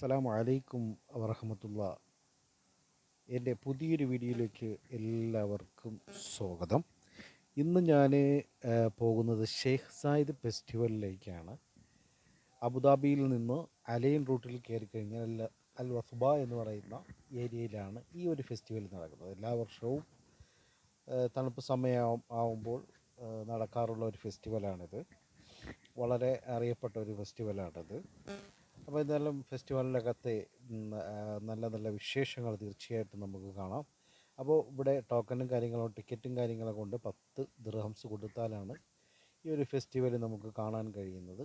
അസ്സലാമു അലൈക്കും വറഹമത്തുള്ള. എൻ്റെ പുതിയൊരു വീഡിയോയിലേക്ക് എല്ലാവർക്കും സ്വാഗതം. ഇന്ന് ഞാൻ പോകുന്നത് ഷെയ്ഖ് സായിദ് ഫെസ്റ്റിവലിലേക്കാണ്. അബുദാബിയിൽ നിന്ന് അലൈൻ റൂട്ടിൽ കയറി കഴിഞ്ഞാൽ അൽ വസ്ബ എന്ന് പറയുന്ന ഏരിയയിലാണ് ഈ ഒരു ഫെസ്റ്റിവൽ നടക്കുന്നത്. എല്ലാ വർഷവും തണുപ്പ് സമയം ആവുമ്പോൾ നടക്കാറുള്ള ഒരു ഫെസ്റ്റിവലാണിത്. വളരെ അറിയപ്പെട്ട ഒരു ഫെസ്റ്റിവലാണിത്. അപ്പോൾ എന്തായാലും ഫെസ്റ്റിവലിനകത്തെ നല്ല നല്ല വിശേഷങ്ങൾ തീർച്ചയായിട്ടും നമുക്ക് കാണാം. അപ്പോൾ ഇവിടെ ടോക്കണും കാര്യങ്ങളും ടിക്കറ്റും കാര്യങ്ങളും കൊണ്ട് 10 ദിർഹംസ് കൊടുത്താലാണ് ഈ ഒരു ഫെസ്റ്റിവൽ നമുക്ക് കാണാൻ കഴിയുന്നത്.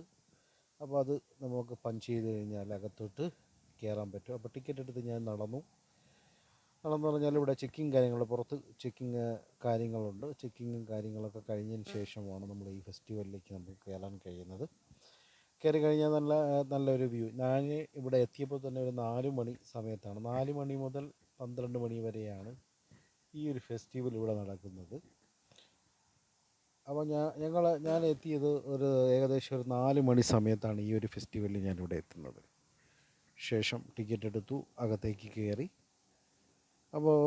അപ്പോൾ അത് നമുക്ക് പഞ്ച് ചെയ്ത് കഴിഞ്ഞാൽ അകത്തോട്ട് കയറാൻ പറ്റും. അപ്പോൾ ടിക്കറ്റ് എടുത്ത് ഞാൻ നടന്നു പറഞ്ഞാൽ ഇവിടെ ചെക്കിങ് കാര്യങ്ങൾ, പുറത്ത് ചെക്കിങ് കാര്യങ്ങളുണ്ട്. ചെക്കിങ്ങും കാര്യങ്ങളൊക്കെ കഴിഞ്ഞതിന് ശേഷമാണ് നമ്മൾ ഈ ഫെസ്റ്റിവലിലേക്ക് നമുക്ക് കയറാൻ കഴിയുന്നത്. കയറി കഴിഞ്ഞാൽ നല്ലൊരു വ്യൂ. ഞാൻ ഇവിടെ എത്തിയപ്പോൾ തന്നെ ഒരു 4 മണി സമയത്താണ്. 4 മണി മുതൽ 12 മണി വരെയാണ് ഈ ഒരു ഫെസ്റ്റിവൽ ഇവിടെ നടക്കുന്നത്. അപ്പോൾ ഞാൻ എത്തിയത് ഏകദേശം ഒരു 4 മണി സമയത്താണ് ഈ ഒരു ഫെസ്റ്റിവലിൽ ഞാനിവിടെ എത്തുന്നത്. ശേഷം ടിക്കറ്റ് എടുത്തു, അകത്തേക്ക് കയറി. അപ്പോൾ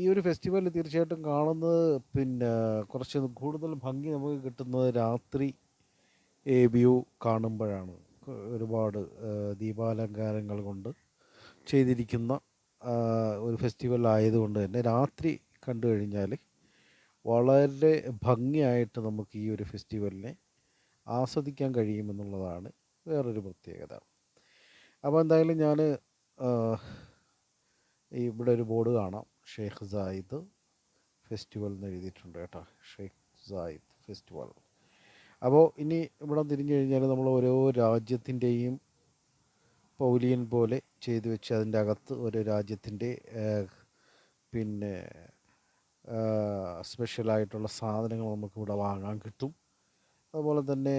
ഈ ഒരു ഫെസ്റ്റിവൽ തീർച്ചയായിട്ടും കാണുന്നത് കുറച്ച് കൂടുതൽ ഭംഗി നമുക്ക് കിട്ടുന്നത് രാത്രി വ്യൂ കാണുമ്പോഴാണ്. ഒരുപാട് ദീപാലങ്കാരങ്ങൾ കൊണ്ട് ചെയ്തിരിക്കുന്ന ഒരു ഫെസ്റ്റിവൽ ആയതുകൊണ്ട് തന്നെ രാത്രി കണ്ടു കഴിഞ്ഞാൽ വളരെ ഭംഗിയായിട്ട് നമുക്ക് ഈ ഒരു ഫെസ്റ്റിവലിനെ ആസ്വദിക്കാൻ കഴിയുമെന്നുള്ളതാണ് വേറൊരു പ്രത്യേകത. അപ്പോൾ എന്തായാലും ഞാൻ ഇവിടെ ഒരു ബോർഡ് കാണാം, ഷെയ്ഖ് സായിദ് ഫെസ്റ്റിവൽ എന്ന് എഴുതിയിട്ടുണ്ട് കേട്ടോ. Sheikh Zayed festival. അപ്പോൾ ഇനി ഇവിടെ തിരിഞ്ഞു കഴിഞ്ഞാൽ നമ്മൾ ഓരോ രാജ്യത്തിൻ്റെയും പൗലിയൻ പോലെ ചെയ്തു വെച്ച് അതിൻ്റെ അകത്ത് ഓരോ രാജ്യത്തിൻ്റെ പിന്നെ സ്പെഷ്യലായിട്ടുള്ള സാധനങ്ങൾ നമുക്കിവിടെ വാങ്ങാൻ കിട്ടും. അതുപോലെ തന്നെ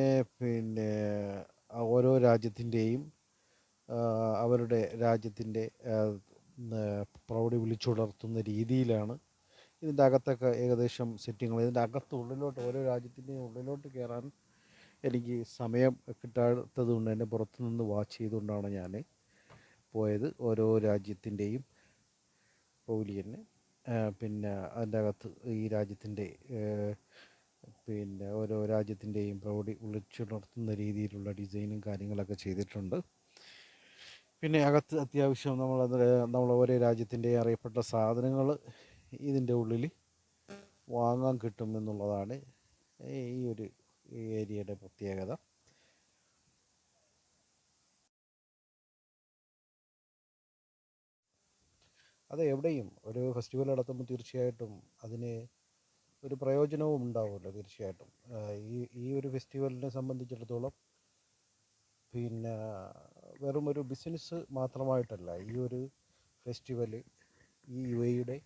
ഓരോ രാജ്യത്തിൻ്റെയും അവരുടെ രാജ്യത്തിൻ്റെ പ്രൗഢി വിളിച്ചുണർത്തുന്ന രീതിയിലാണ് ഇതിൻ്റെ അകത്തൊക്കെ ഏകദേശം സെറ്റിങ്ങൾ. ഇതിൻ്റെ അകത്ത് ഉള്ളിലോട്ട് ഓരോ രാജ്യത്തിൻ്റെയും ഉള്ളിലോട്ട് കയറാൻ എനിക്ക് സമയം കിട്ടാത്തത് കൊണ്ട് തന്നെ പുറത്തു നിന്ന് വാച്ച് ചെയ്തുകൊണ്ടാണ് ഞാൻ പോയത്. ഓരോ രാജ്യത്തിൻ്റെയും പൗലിയന് അതിൻ്റെ അകത്ത് ഈ രാജ്യത്തിൻ്റെ ഓരോ രാജ്യത്തിൻ്റെയും പ്രൗഢി വിളിച്ചുണർത്തുന്ന രീതിയിലുള്ള ഡിസൈനും കാര്യങ്ങളൊക്കെ ചെയ്തിട്ടുണ്ട്. പിന്നെ അകത്ത് അത്യാവശ്യം നമ്മൾ ഓരോ രാജ്യത്തിൻ്റെയും അറിയപ്പെട്ട സാധനങ്ങൾ ഇതിൻ്റെ ഉള്ളിൽ വാങ്ങാൻ കിട്ടുമെന്നുള്ളതാണ് ഈ ഒരു ഏരിയയുടെ പ്രത്യേകത. അത് എവിടെയും ഒരു ഫെസ്റ്റിവൽ നടത്തുമ്പോൾ തീർച്ചയായിട്ടും അതിന് ഒരു പ്രയോജനവും ഉണ്ടാവുമല്ലോ. തീർച്ചയായിട്ടും ഈ ഒരു ഫെസ്റ്റിവലിനെ സംബന്ധിച്ചിടത്തോളം വെറും ഒരു ബിസിനസ് മാത്രമായിട്ടല്ല ഈ ഒരു ഫെസ്റ്റിവൽ ഈ UAE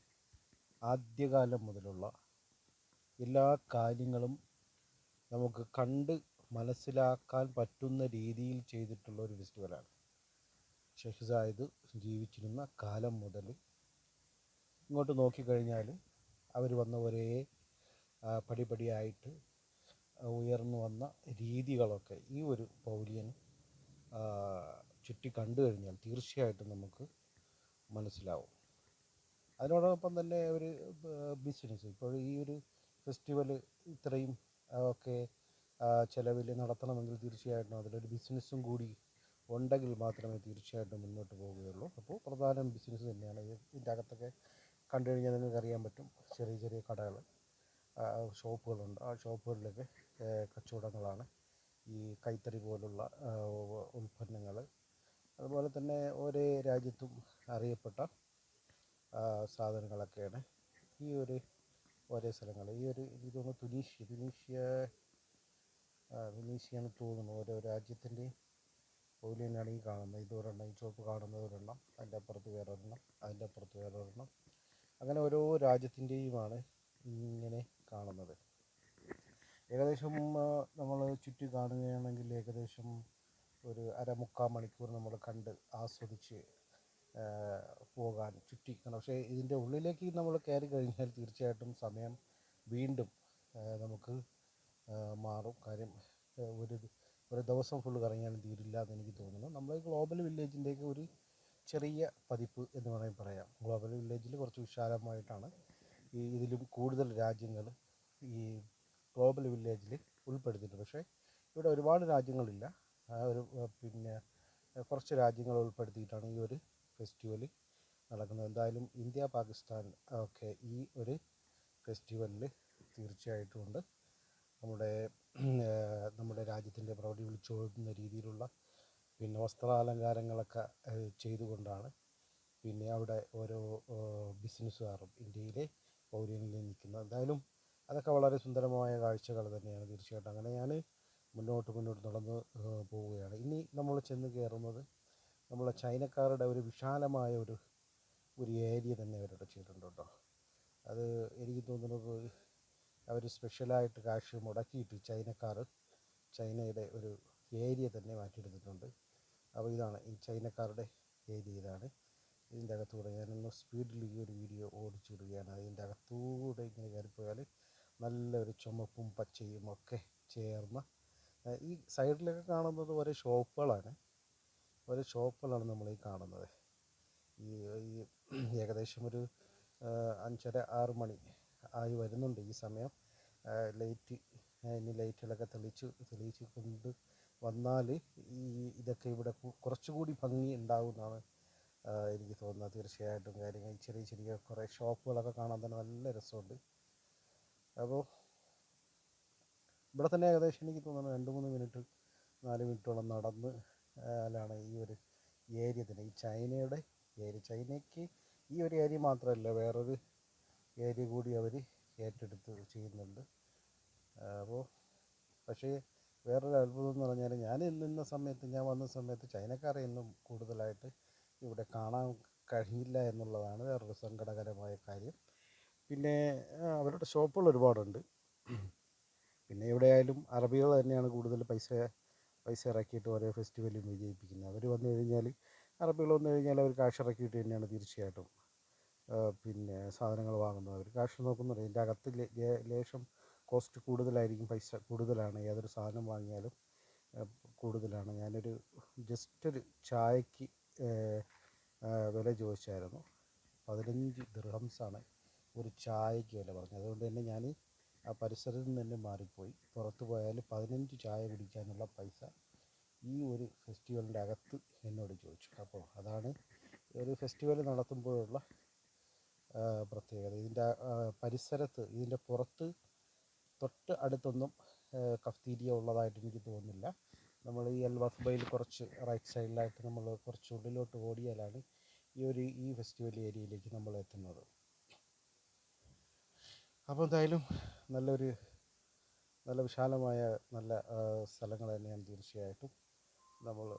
ആദ്യകാലം മുതലുള്ള എല്ലാ കാര്യങ്ങളും നമുക്ക് കണ്ട് മനസ്സിലാക്കാൻ പറ്റുന്ന രീതിയിൽ ചെയ്തിട്ടുള്ള ഒരു ഫെസ്റ്റിവലാണ്. ഷെയ്ഖ് സായിദ് ജീവിച്ചിരുന്ന കാലം മുതൽ ഇങ്ങോട്ട് നോക്കിക്കഴിഞ്ഞാൽ അവർ വന്ന ഒരേ പടിപടിയായിട്ട് ഉയർന്നു വന്ന രീതികളൊക്കെ ഈ ഒരു പൗലിയൻ ചുറ്റി കണ്ടു കഴിഞ്ഞാൽ തീർച്ചയായിട്ടും നമുക്ക് മനസ്സിലാവും. അതിനോടൊപ്പം തന്നെ ഒരു ബിസിനസ്, ഇപ്പോൾ ഈ ഒരു ഫെസ്റ്റിവൽ ഇത്രയും ഒക്കെ ചിലവിൽ നടത്തണമെങ്കിൽ തീർച്ചയായിട്ടും അതിലൊരു ബിസിനസ്സും കൂടി ഉണ്ടെങ്കിൽ മാത്രമേ തീർച്ചയായിട്ടും മുന്നോട്ട് പോവുകയുള്ളൂ. അപ്പോൾ പ്രധാനം ബിസിനസ് തന്നെയാണ്. ഇതിൻ്റെ അകത്തൊക്കെ കണ്ടു കഴിഞ്ഞാൽ നിങ്ങൾക്ക് അറിയാൻ പറ്റും, ചെറിയ ചെറിയ കടകൾ, ഷോപ്പുകളുണ്ട്. ആ ഷോപ്പുകളിലൊക്കെ കച്ചവടങ്ങളാണ് ഈ കൈത്തറി പോലുള്ള ഉൽപ്പന്നങ്ങൾ. അതുപോലെ തന്നെ ഓരോ രാജ്യത്തും അറിയപ്പെട്ട സാധനങ്ങളൊക്കെയാണ് ഈ ഒരു ഓരോ സ്ഥലങ്ങൾ. എനിക്ക് തോന്നുന്നു തുനീഷ്യയാണ് തോന്നുന്നു. ഓരോ രാജ്യത്തിൻ്റെയും പൗലിയനാണ് ഈ കാണുന്നത്. ഇതൊരെണ്ണം, ഈ ചുവപ്പ് കാണുന്നത് ഒരെണ്ണം, അതിൻ്റെ അപ്പുറത്ത് വേറൊരെണ്ണം, അതിൻ്റെ അപ്പുറത്ത് വേറൊരെണ്ണം, അങ്ങനെ ഓരോ രാജ്യത്തിൻ്റെയുമാണ് ഇങ്ങനെ കാണുന്നത്. ഏകദേശം നമ്മൾ ചുറ്റി കാണുകയാണെങ്കിൽ ഏകദേശം ഒരു അരമുക്കാൽ മണിക്കൂർ നമ്മൾ കണ്ട് ആസ്വദിച്ച് പോകാൻ ചുറ്റിക്കണം. പക്ഷേ ഇതിൻ്റെ ഉള്ളിലേക്ക് നമ്മൾ കയറി കഴിഞ്ഞാൽ തീർച്ചയായിട്ടും സമയം വീണ്ടും നമുക്ക് മാറും. കാര്യം ഒരു ഒരു ദിവസം ഫുള്ള് കറങ്ങിയാലും തീരില്ല എന്ന് എനിക്ക് തോന്നുന്നു. നമ്മൾ ഗ്ലോബൽ വില്ലേജിൻ്റെയൊക്കെ ഒരു ചെറിയ പതിപ്പ് എന്ന് വേണമെങ്കിൽ പറയാം. ഗ്ലോബൽ വില്ലേജിൽ കുറച്ച് വിശാലമായിട്ടാണ് ഇതിലും കൂടുതൽ രാജ്യങ്ങൾ ഈ ഗ്ലോബൽ വില്ലേജിൽ ഉൾപ്പെടുത്തിയിട്ടുണ്ട്. പക്ഷേ ഇവിടെ ഒരുപാട് രാജ്യങ്ങളില്ല. ഒരു പിന്നെ കുറച്ച് രാജ്യങ്ങൾ ഉൾപ്പെടുത്തിയിട്ടാണ് ഈ ഒരു ഫെസ്റ്റിവൽ നടക്കുന്നത്. എന്തായാലും ഇന്ത്യ പാകിസ്ഥാൻ ഒക്കെ ഈ ഒരു ഫെസ്റ്റിവലിൽ തീർച്ചയായിട്ടും ഉണ്ട്. നമ്മുടെ രാജ്യത്തിൻ്റെ പ്രൗഢി വിളിച്ചോതുന്ന രീതിയിലുള്ള പിന്നെ വസ്ത്രാലങ്കാരങ്ങളൊക്കെ ചെയ്തുകൊണ്ടാണ് പിന്നെ അവിടെ ഓരോ ബിസിനസ്സുകാരും ഇന്ത്യയിലെ പൗരനിൽ നിൽക്കുന്നത്. എന്തായാലും അതൊക്കെ വളരെ സുന്ദരമായ കാഴ്ചകൾ തന്നെയാണ് തീർച്ചയായിട്ടും. അങ്ങനെ ഞാൻ മുന്നോട്ട് നടന്ന് പോവുകയാണ്. ഇനി നമ്മൾ ചെന്ന് കയറുന്നത് നമ്മളെ ചൈനക്കാരുടെ ഒരു വിശാലമായ ഒരു ഏരിയ തന്നെ അവരുടെ ചെയ്തിട്ടുണ്ട് കേട്ടോ. അത് എനിക്ക് തോന്നുന്നത് അവർ സ്പെഷ്യലായിട്ട് കാശ് മുടക്കിയിട്ട് ചൈനയുടെ ഒരു ഏരിയ തന്നെ മാറ്റിയെടുത്തിട്ടുണ്ട്. അപ്പോൾ ഇതാണ് ഈ ചൈനക്കാരുടെ ഏരിയ. ഇതാണ് ഇതിൻ്റെ അകത്തൂടെ ഞാനൊന്ന് സ്പീഡിൽ ഈ ഒരു വീഡിയോ ഓടിച്ചിടുകയാണ്. അതിൻ്റെ അകത്തൂടെ ഇങ്ങനെ കയറിപ്പോയാൽ നല്ലൊരു ചുമപ്പും പച്ചയും ഒക്കെ ചേർന്ന ഈ സൈഡിലൊക്കെ കാണുന്നത് ഓരോ ഷോപ്പുകളാണ് നമ്മൾ ഈ കാണുന്നത്. ഈ ഏകദേശം ഒരു 5:30-6 മണി ആയി വരുന്നുണ്ട് ഈ സമയം. ഇനി ലൈറ്റുകളൊക്കെ തെളിയിച്ച് കൊണ്ട് വന്നാൽ ഇതൊക്കെ ഇവിടെ കുറച്ചുകൂടി ഭംഗി ഉണ്ടാകുമെന്നാണ് എനിക്ക് തോന്നുന്നത്. തീർച്ചയായിട്ടും കാര്യങ്ങൾ ചെറിയ കുറേ ഷോപ്പുകളൊക്കെ കാണാൻ തന്നെ നല്ല രസമുണ്ട്. അപ്പോൾ ഇവിടെ തന്നെ ഏകദേശം എനിക്ക് തോന്നുന്നു 2-3 മിനിറ്റ് 4 മിനിറ്റോളം നടന്ന് ാണ് ഈ ഒരു ഏരിയ തന്നെ, ഈ ചൈനയുടെ ഏരിയ. ചൈനയ്ക്ക് ഈ ഒരു ഏരിയ മാത്രമല്ല, വേറൊരു ഏരിയ കൂടി അവർ ഏറ്റെടുത്ത് ചെയ്യുന്നുണ്ട്. അപ്പോൾ പക്ഷേ വേറൊരു അത്ഭുതം എന്ന് പറഞ്ഞാൽ ഞാൻ വന്ന സമയത്ത് ചൈനക്കാരെ ഒന്നും കൂടുതലായിട്ട് ഇവിടെ കാണാൻ കഴിഞ്ഞില്ല എന്നുള്ളതാണ് വേറൊരു സങ്കടകരമായ കാര്യം. പിന്നെ അവരുടെ ഷോപ്പുകൾ ഒരുപാടുണ്ട്. പിന്നെ എവിടെയായാലും അറബികൾ തന്നെയാണ് കൂടുതൽ പൈസ ഇറക്കിയിട്ട് ഓരോ ഫെസ്റ്റിവലും വിജയിപ്പിക്കുന്നത്. അവർ അറബികൾ വന്നു കഴിഞ്ഞാൽ അവർ കാശ് ഇറക്കിയിട്ട് തന്നെയാണ് തീർച്ചയായിട്ടും പിന്നെ സാധനങ്ങൾ വാങ്ങുന്നത്. അവർ കാശ് നോക്കുന്നില്ല. ഇതിൻ്റെ അകത്ത് ലേശം കോസ്റ്റ് കൂടുതലായിരിക്കും, പൈസ കൂടുതലാണ്. ഏതൊരു സാധനം വാങ്ങിയാലും കൂടുതലാണ്. ഞാനൊരു ജസ്റ്റൊരു ചായക്ക് വില ചോദിച്ചായിരുന്നു. 15 ദിർഹംസാണ് ഒരു ചായക്ക് വില പറഞ്ഞത്. അതുകൊണ്ട് തന്നെ ഞാൻ ആ പരിസരത്ത് നിന്ന് തന്നെ മാറിപ്പോയി. പുറത്ത് പോയാൽ 15 ചായ കുടിക്കാനുള്ള പൈസ ഈ ഒരു ഫെസ്റ്റിവലിൻ്റെ അകത്ത് എന്നോട് ചോദിച്ചു. അപ്പോൾ അതാണ് ഒരു ഫെസ്റ്റിവൽ നടത്തുമ്പോഴുള്ള പ്രത്യേകത. ഇതിൻ്റെ പരിസരത്ത്, ഇതിൻ്റെ പുറത്ത് തൊട്ട് അടുത്തൊന്നും കഫ്തീരിയ ഉള്ളതായിട്ട് എനിക്ക് തോന്നുന്നില്ല. നമ്മൾ ഈ അൽ വഫ്ബയിൽ കുറച്ച് റൈറ്റ് സൈഡിലായിട്ട് നമ്മൾ കുറച്ച് ഉള്ളിലോട്ട് ഓടിയാലാണ് ഈ ഫെസ്റ്റിവൽ ഏരിയയിലേക്ക് നമ്മൾ എത്തുന്നത്. അപ്പോൾ എന്തായാലും നല്ല വിശാലമായ നല്ല സ്ഥലങ്ങൾ തന്നെയാണ് തീർച്ചയായിട്ടും നമ്മൾ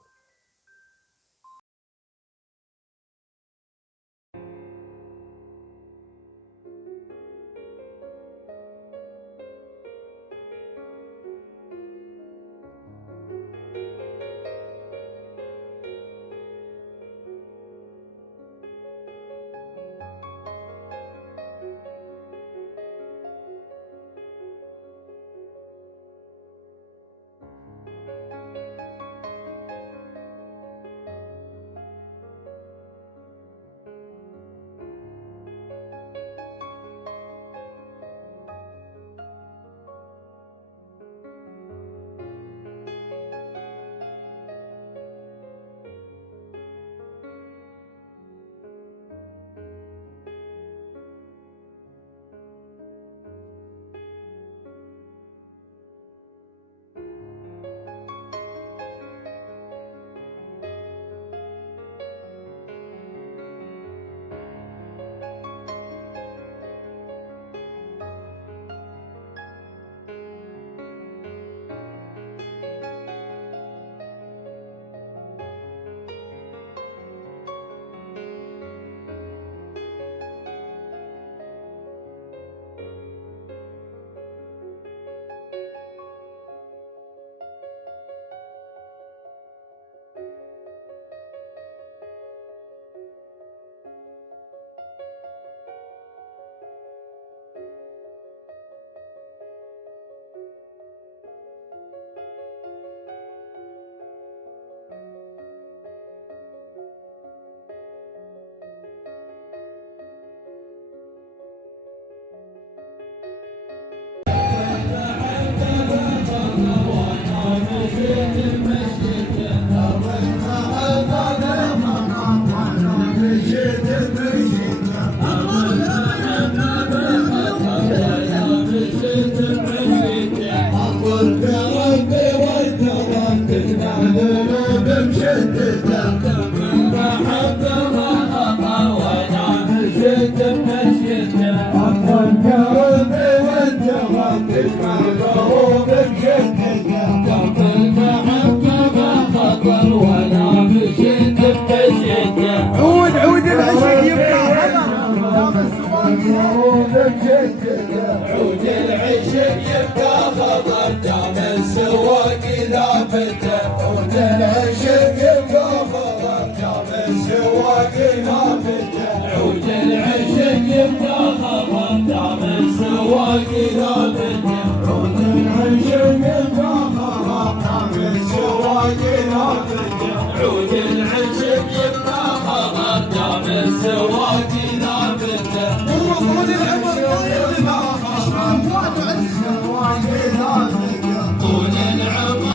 سواقنا بالجه عود العشق يبقى خبر دام سواقنا بالجه عود العشق يبقى خبر دام سواقنا بالجه عود العشق يبقى خبر دام سواقنا بالجه طول العمر يبقى خبر دام سواقنا بالجه طول العمر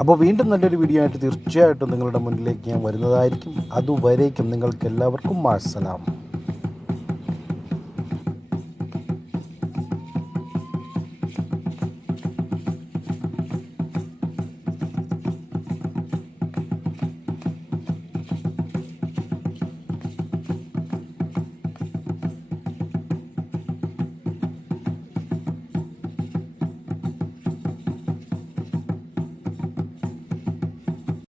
അപ്പോൾ വീണ്ടും നല്ലൊരു വീഡിയോ ആയിട്ട് തീർച്ചയായിട്ടും നിങ്ങളുടെ മുന്നിലേക്ക് ഞാൻ വരുന്നതായിരിക്കും. അതുവരേക്കും നിങ്ങൾക്ക് എല്ലാവർക്കും മാസലാം.